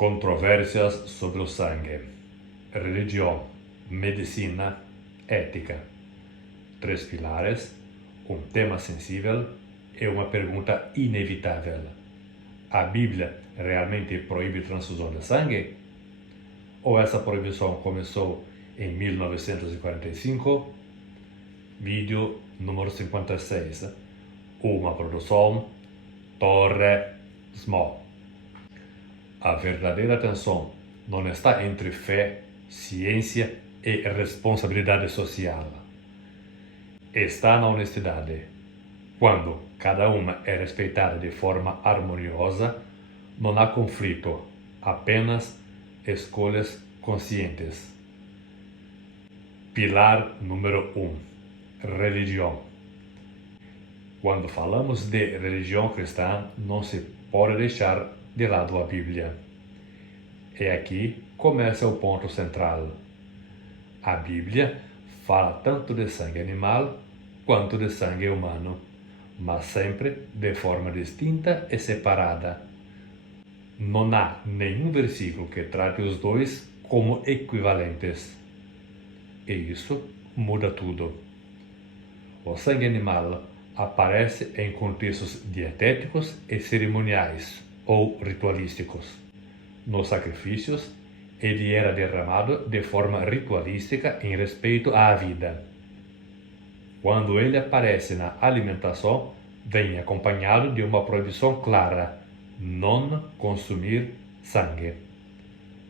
Controvérsias sobre o sangue, religião, medicina, ética. 3 pilares, um tema sensível e uma pergunta inevitável. A Bíblia realmente proíbe transfusão de sangue? Ou essa proibição começou em 1945? Vídeo número 56. Uma produção Torre Small. A verdadeira tensão não está entre fé, ciência e responsabilidade social. Está na honestidade. Quando cada uma é respeitada de forma harmoniosa, não há conflito, apenas escolhas conscientes. Pilar número 1. Religião. Quando falamos de religião cristã, não se pode deixar de lado a Bíblia. E aqui começa o ponto central. A Bíblia fala tanto de sangue animal quanto de sangue humano, mas sempre de forma distinta e separada. Não há nenhum versículo que trate os dois como equivalentes. E isso muda tudo. O sangue animal aparece em contextos dietéticos e cerimoniais ou ritualísticos. Nos sacrifícios, ele era derramado de forma ritualística em respeito à vida. Quando ele aparece na alimentação, vem acompanhado de uma proibição clara: não consumir sangue.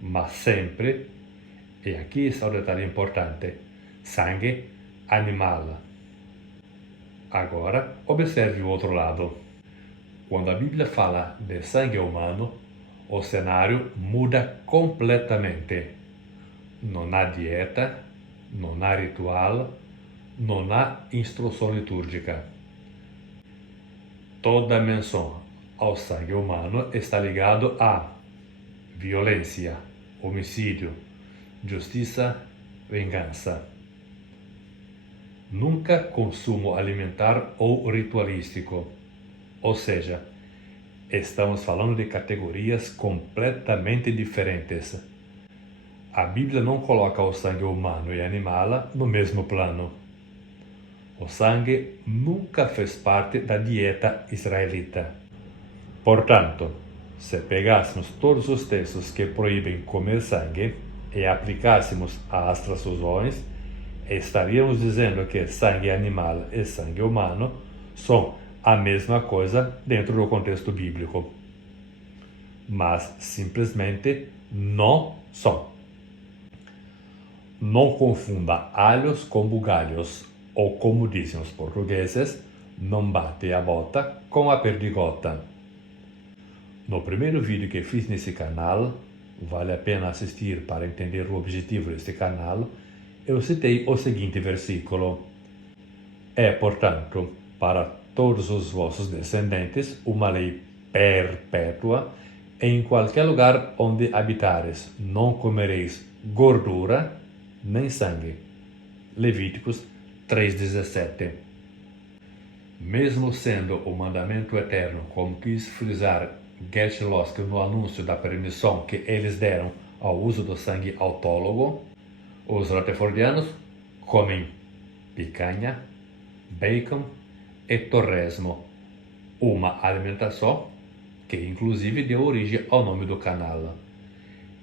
Mas sempre, e aqui está o detalhe importante, sangue animal. Agora, observe o outro lado. Quando a Bíblia fala de sangue humano, o cenário muda completamente. Não há dieta, não há ritual, não há instrução litúrgica. Toda menção ao sangue humano está ligado a violência, homicídio, justiça, vingança. Nunca consumo alimentar ou ritualístico. Ou seja, estamos falando de categorias completamente diferentes. A Bíblia não coloca o sangue humano e animal no mesmo plano. O sangue nunca fez parte da dieta israelita. Portanto, se pegássemos todos os textos que proíbem comer sangue e aplicássemos às transfusões, estaríamos dizendo que sangue animal e sangue humano são a mesma coisa dentro do contexto bíblico. Mas simplesmente não são. Não confunda alhos com bugalhos, ou como dizem os portugueses, não bate a bota com a perdigota. No primeiro vídeo que fiz nesse canal, vale a pena assistir para entender o objetivo deste canal, eu citei o seguinte versículo: é, portanto, para todos os vossos descendentes uma lei perpétua, em qualquer lugar onde habitares, não comereis gordura nem sangue. Levíticos 3,17. Mesmo sendo o mandamento eterno, como quis frisar Gershelowski no anúncio da permissão que eles deram ao uso do sangue autólogo, os rutherfordianos comem picanha, bacon e torresmo, uma alimentação que inclusive deu origem ao nome do canal.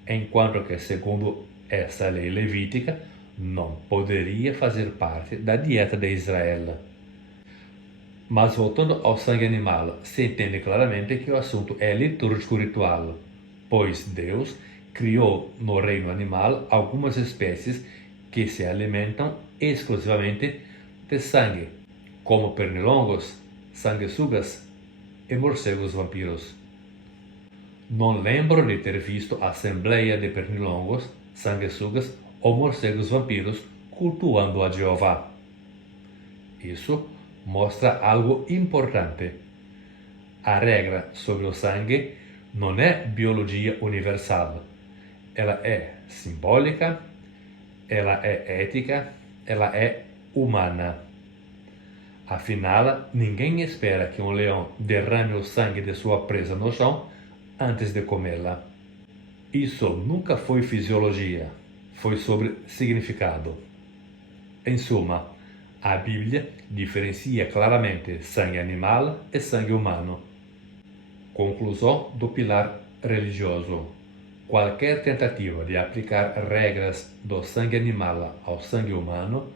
Enquanto que, segundo essa lei levítica, não poderia fazer parte da dieta de Israel. Mas voltando ao sangue animal, se entende claramente que o assunto é litúrgico-ritual, pois Deus criou no reino animal algumas espécies que se alimentam exclusivamente de sangue, como pernilongos, sanguessugas e morcegos vampiros. Não lembro de ter visto assembleia de pernilongos, sanguessugas ou morcegos vampiros cultuando a Jeová. Isso mostra algo importante. A regra sobre o sangue não é biologia universal. Ela é simbólica, ela é ética, ela é humana. Afinal, ninguém espera que um leão derrame o sangue de sua presa no chão antes de comê-la. Isso nunca foi fisiologia, foi sobre significado. Em suma, a Bíblia diferencia claramente sangue animal e sangue humano. Conclusão do pilar religioso. Qualquer tentativa de aplicar regras do sangue animal ao sangue humano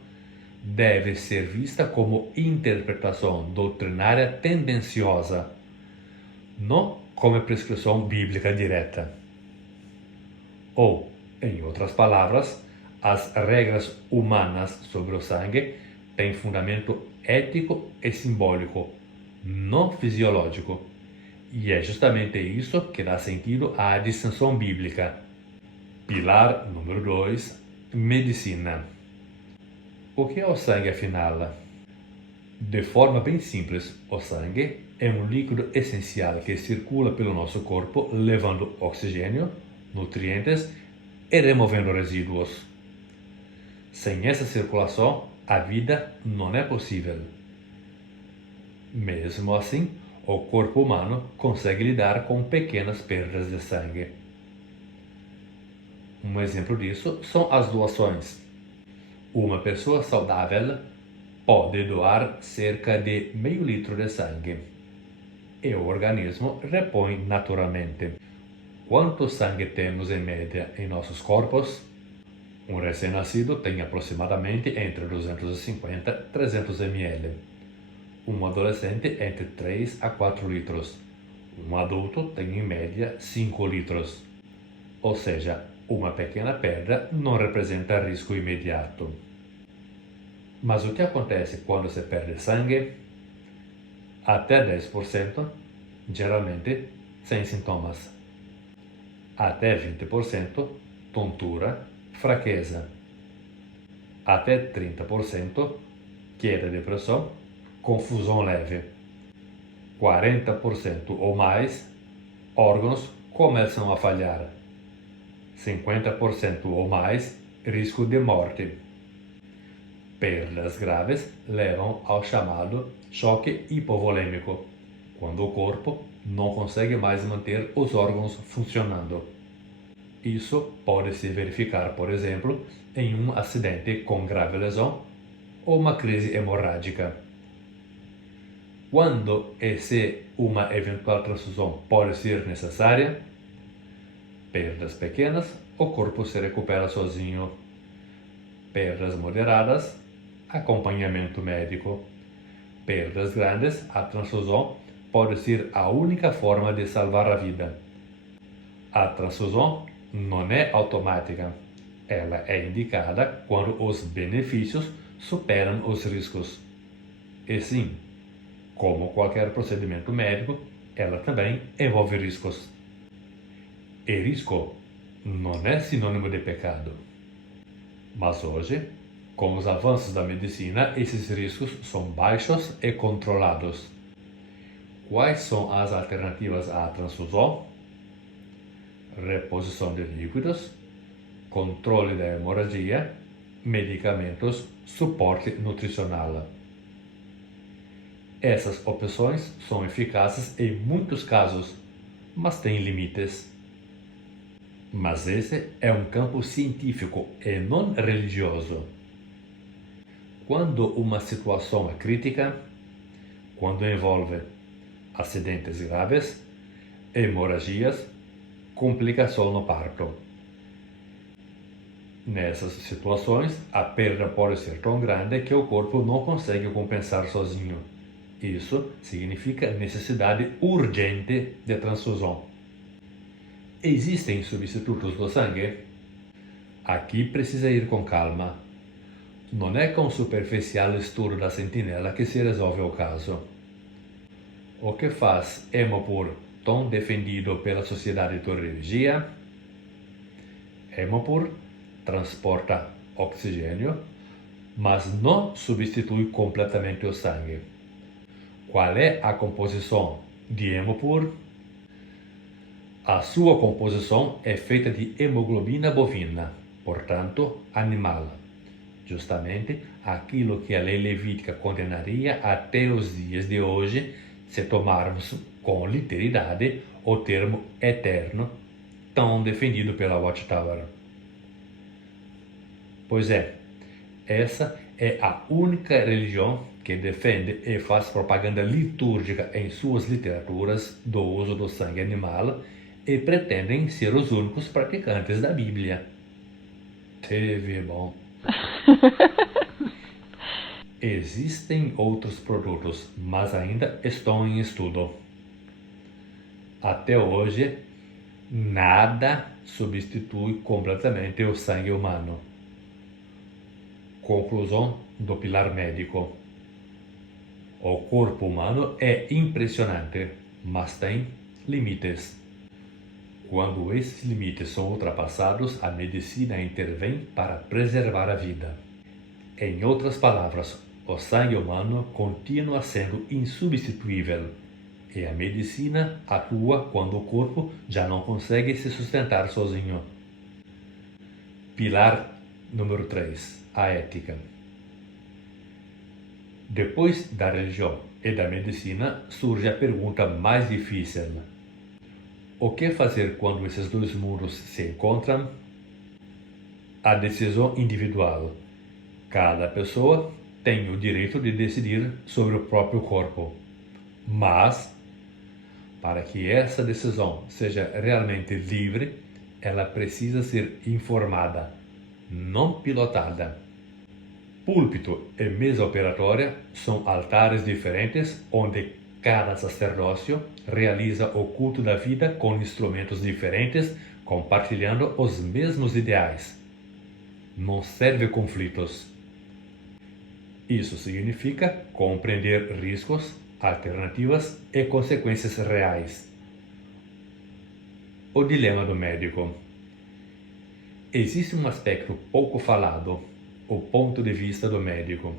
deve ser vista como interpretação doutrinária tendenciosa, não como prescrição bíblica direta. Ou, em outras palavras, as regras humanas sobre o sangue têm fundamento ético e simbólico, não fisiológico. E é justamente isso que dá sentido à distinção bíblica. Pilar número 2. Medicina. O que é o sangue, afinal? De forma bem simples, o sangue é um líquido essencial que circula pelo nosso corpo, levando oxigênio, nutrientes e removendo resíduos. Sem essa circulação, a vida não é possível. Mesmo assim, o corpo humano consegue lidar com pequenas perdas de sangue. Um exemplo disso são as doações. Uma pessoa saudável pode doar cerca de meio litro de sangue e o organismo repõe naturalmente. Quanto sangue temos em média em nossos corpos? Um recém-nascido tem aproximadamente entre 250 e 300 ml. Um adolescente entre 3 a 4 litros. Um adulto tem em média 5 litros. Ou seja, uma pequena perda não representa risco imediato. Mas o que acontece quando se perde sangue? Até 10%, geralmente sem sintomas. Até 20%, tontura, fraqueza. Até 30%, queda de pressão, confusão leve. 40% ou mais, órgãos começam a falhar. 50% ou mais, risco de morte. Perdas graves levam ao chamado choque hipovolêmico, quando o corpo não consegue mais manter os órgãos funcionando. Isso pode se verificar, por exemplo, em um acidente com grave lesão ou uma crise hemorrágica. Quando e se uma eventual transfusão pode ser necessária? Perdas pequenas, o corpo se recupera sozinho. Perdas moderadas, acompanhamento médico. Perdas grandes, a transfusão pode ser a única forma de salvar a vida. A transfusão não é automática. Ela é indicada quando os benefícios superam os riscos. E sim, como qualquer procedimento médico, ela também envolve riscos. E risco não é sinônimo de pecado. Mas hoje, com os avanços da medicina, esses riscos são baixos e controlados. Quais são as alternativas à transfusão? Reposição de líquidos, controle da hemorragia, medicamentos, suporte nutricional. Essas opções são eficazes em muitos casos, mas têm limites. Mas esse é um campo científico e não religioso. Quando uma situação é crítica, quando envolve acidentes graves, hemorragias, complicação no parto. Nessas situações, a perda pode ser tão grande que o corpo não consegue compensar sozinho. Isso significa necessidade urgente de transfusão. Existem substitutos do sangue? Aqui precisa ir com calma. Não é com superficial estudo da sentinela que se resolve o caso. O que faz Hemopur tão defendido pela Sociedade Torre Vigia? Hemopur transporta oxigênio, mas não substitui completamente o sangue. Qual é a composição de Hemopur? A sua composição é feita de hemoglobina bovina, portanto, animal. Justamente aquilo que a lei levítica condenaria até os dias de hoje se tomarmos com literalidade o termo eterno, tão defendido pela Watchtower. Pois é, essa é a única religião que defende e faz propaganda litúrgica em suas literaturas do uso do sangue animal e pretendem ser os únicos praticantes da Bíblia. Teve bom. Existem outros produtos, mas ainda estão em estudo. Até hoje, nada substitui completamente o sangue humano. Conclusão do pilar médico. O corpo humano é impressionante, mas tem limites. Quando esses limites são ultrapassados, a medicina intervém para preservar a vida. Em outras palavras, o sangue humano continua sendo insubstituível e a medicina atua quando o corpo já não consegue se sustentar sozinho. Pilar número 3. A ética. Depois da religião e da medicina, surge a pergunta mais difícil. O que fazer quando esses dois mundos se encontram? A decisão individual. Cada pessoa tem o direito de decidir sobre o próprio corpo. Mas, para que essa decisão seja realmente livre, ela precisa ser informada, não pilotada. Púlpito e mesa operatória são altares diferentes onde cada sacerdócio realiza o culto da vida com instrumentos diferentes, compartilhando os mesmos ideais. Não serve conflitos. Isso significa compreender riscos, alternativas e consequências reais. O dilema do médico. Existe um aspecto pouco falado, o ponto de vista do médico.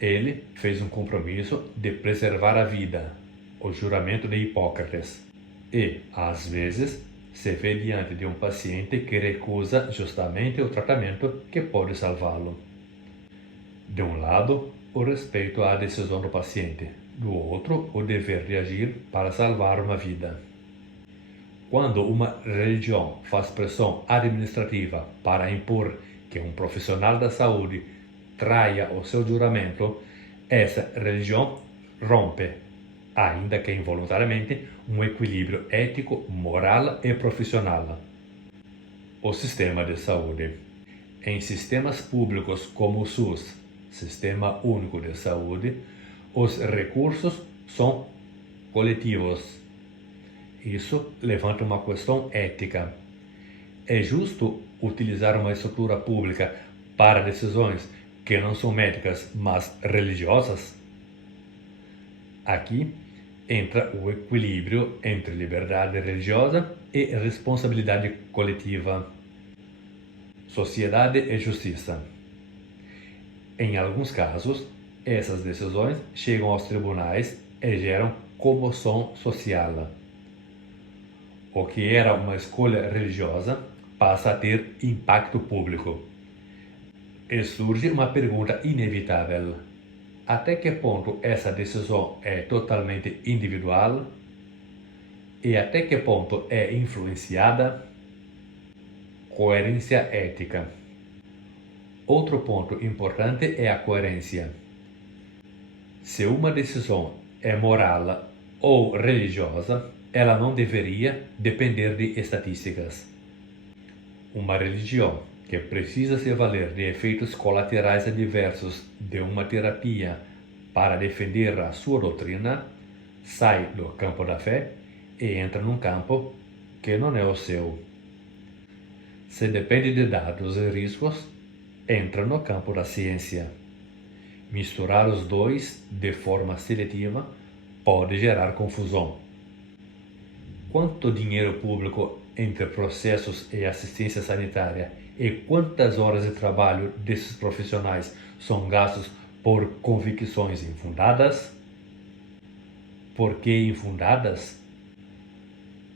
Ele fez um compromisso de preservar a vida, o juramento de Hipócrates, e, às vezes, se vê diante de um paciente que recusa justamente o tratamento que pode salvá-lo. De um lado, o respeito à decisão do paciente, do outro, o dever de agir para salvar uma vida. Quando uma religião faz pressão administrativa para impor que um profissional da saúde traia o seu juramento, essa religião rompe, ainda que involuntariamente, um equilíbrio ético, moral e profissional. O sistema de saúde. Em sistemas públicos como o SUS, Sistema Único de Saúde, os recursos são coletivos. Isso levanta uma questão ética. É justo utilizar uma estrutura pública para decisões que não são médicas, mas religiosas? Aqui entra o equilíbrio entre liberdade religiosa e responsabilidade coletiva. Sociedade e justiça. Em alguns casos, essas decisões chegam aos tribunais e geram comoção social. O que era uma escolha religiosa passa a ter impacto público. E surge uma pergunta inevitável: até que ponto essa decisão é totalmente individual? E até que ponto é influenciada? Coerência ética. Outro ponto importante é a coerência. Se uma decisão é moral ou religiosa, ela não deveria depender de estatísticas. Uma religião que precisa se valer de efeitos colaterais adversos de uma terapia para defender a sua doutrina, sai do campo da fé e entra num campo que não é o seu. Se depende de dados e riscos, entra no campo da ciência. Misturar os dois de forma seletiva pode gerar confusão. Quanto dinheiro público entre processos e assistência sanitária e quantas horas de trabalho desses profissionais são gastos por convicções infundadas? Por que infundadas?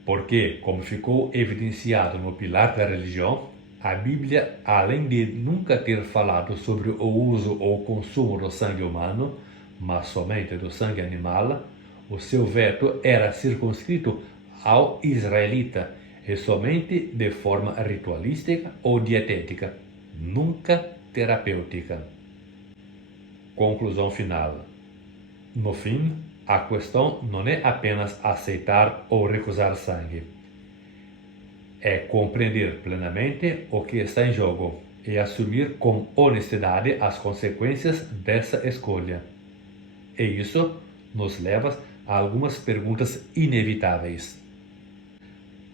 Porque, como ficou evidenciado no pilar da religião, a Bíblia, além de nunca ter falado sobre o uso ou consumo do sangue humano, mas somente do sangue animal, o seu veto era circunscrito ao israelita, e somente de forma ritualística ou dietética, nunca terapêutica. Conclusão final. No fim, a questão não é apenas aceitar ou recusar sangue. É compreender plenamente o que está em jogo e assumir com honestidade as consequências dessa escolha. E isso nos leva a algumas perguntas inevitáveis.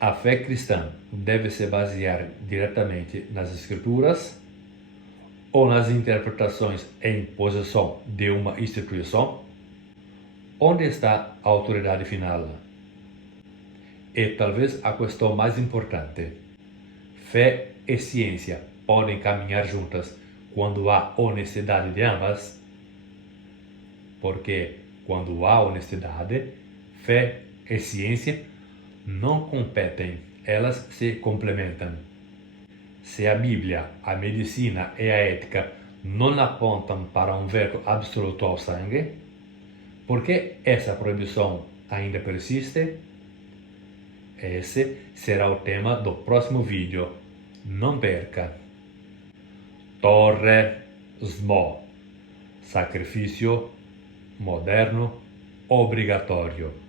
A fé cristã deve se basear diretamente nas Escrituras ou nas interpretações e imposição de uma instituição? Onde está a autoridade final? E talvez a questão mais importante: fé e ciência podem caminhar juntas quando há honestidade de ambas? Porque quando há honestidade, fé e ciência não competem, elas se complementam. Se a Bíblia, a medicina e a ética não apontam para um veto absoluto ao sangue, por que essa proibição ainda persiste? Esse será o tema do próximo vídeo. Não perca! Torre Smo. Sacrifício moderno obrigatório.